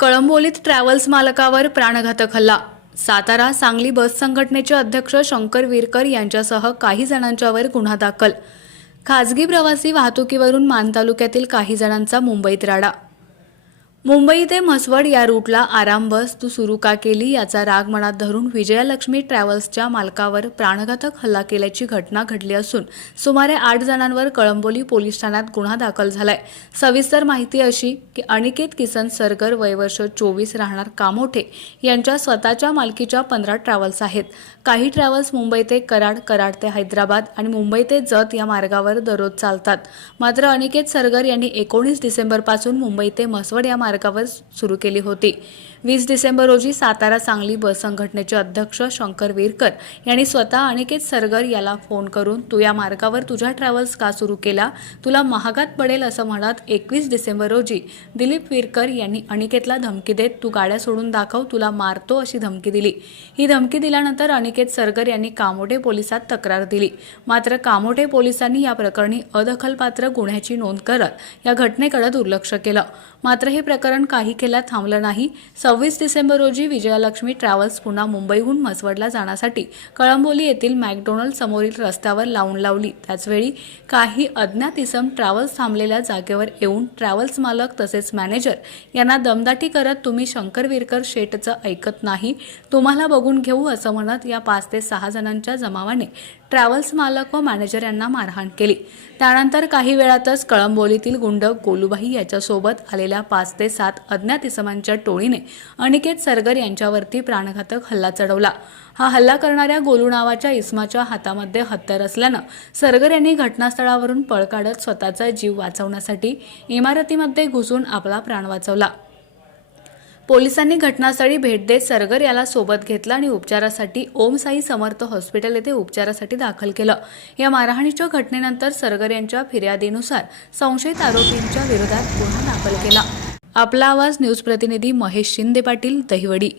कळंबोलीत travels मालकावर प्राणघातक हल्ला. सातारा सांगली बस संघटनेचे अध्यक्ष शंकर विरकर यांच्यासह काही जणांच्यावर गुन्हा दाखल. खाजगी प्रवासी वाहतुकीवरून मान तालुक्यातील काही जणांचा मुंबईत राडा मुंबई ते म्हसवड या रूटला आराम बस तू सुरू का केली? याचा राग मनात धरून विजयालक्ष्मी ट्रॅव्हल्सच्या मालकावर प्राणघातक हल्ला केल्याची घटना घडली असून सुमारे आठ जणांवर कळंबोली पोलीस ठाण्यात गुन्हा दाखल झालाय. सविस्तर माहिती अशी की अनिकेत किसन सरगर वयवर्ष चोवीस राहणार कामोठे यांच्या स्वतःच्या मालकीच्या पंधरा ट्रॅव्हल्स आहेत. काही ट्रॅव्हल्स मुंबई ते कराड कराड ते हैदराबाद आणि मुंबई ते जत या मार्गावर दररोज चालतात. मात्र अनिकेत सरगर यांनी एकोणीस डिसेंबरपासून मुंबई ते म्हसवड या मार्गावर सुरू केली होती. वीस डिसेंबर रोजी सातारा सांगली बस संघटनेचे अध्यक्ष शंकर विरकर यांनी स्वतः अनिकेत सरगर याला फोन करून तू या मार्गावर तुझ्या ट्रॅव्हल्स का सुरू केला? तुला महागात पडेल असं म्हणत एकवीस डिसेंबर रोजी दिलीप विरकर यांनी अनिकेतला धमकी देत तू गाड्या सोडून दाखव तुला मारतो अशी धमकी दिली. ही धमकी दिल्यानंतर अनिकेत सरगर यांनी कामोठे पोलिसात तक्रार दिली. मात्र कामोठे पोलिसांनी या प्रकरणी अदखलपात्र गुन्ह्याची नोंद करत या घटनेकडे दुर्लक्ष केलं. मात्र हे प्रकरण काही केल्या थांबलं नाही. सव्वीस डिसेंबर रोजी विजयालक्ष्मी ट्रॅव्हल्स पुन्हा मुंबईहून म्हसवडला जाण्यासाठी कळंबोली येथील मॅकडोनल्ड समोरील रस्त्यावर लावून लावली. त्याचवेळी काही अज्ञात इसम ट्रॅव्हल्स थांबलेल्या जागेवर येऊन ट्रॅव्हल्स मालक तसेच मॅनेजर यांना दमदाटी करत तुम्ही शंकर विरकर शेटचं ऐकत नाही. तुम्हाला बघून घेऊ असं म्हणत या पाच ते सहा जणांच्या जमावाने ट्रॅव्हल्स मालक व मॅनेजर यांना मारहाण केली. त्यानंतर काही वेळातच कळंबोलीतील गुंड गोलूबाई याच्यासोबत आलेल्या पाच ते सात अज्ञात इसमांच्या टोळीने अनिकेत सरगर यांच्यावरती प्राणघातक हल्ला चढवला. हा हल्ला करणाऱ्या गोलू नावाच्या इस्माच्या हातामध्ये हत्यार असल्यानं सरगर यांनी घटनास्थळावरून पळ काढत स्वतःचा जीव वाचवण्यासाठी इमारतीमध्ये घुसून आपला प्राण वाचवला. पोलिसांनी घटनास्थळी भेट देत सरगर याला सोबत घेतलं आणि उपचारासाठी ओम साई समर्थ हॉस्पिटल येथे उपचारासाठी दाखल केलं. या मारहाणीच्या घटनेनंतर सरगर यांच्या फिर्यादीनुसार संशयित आरोपींच्या विरोधात गुन्हा दाखल केला. आपला आवाज न्यूज प्रतिनिधी महेश शिंदे पाटील दहिवडी.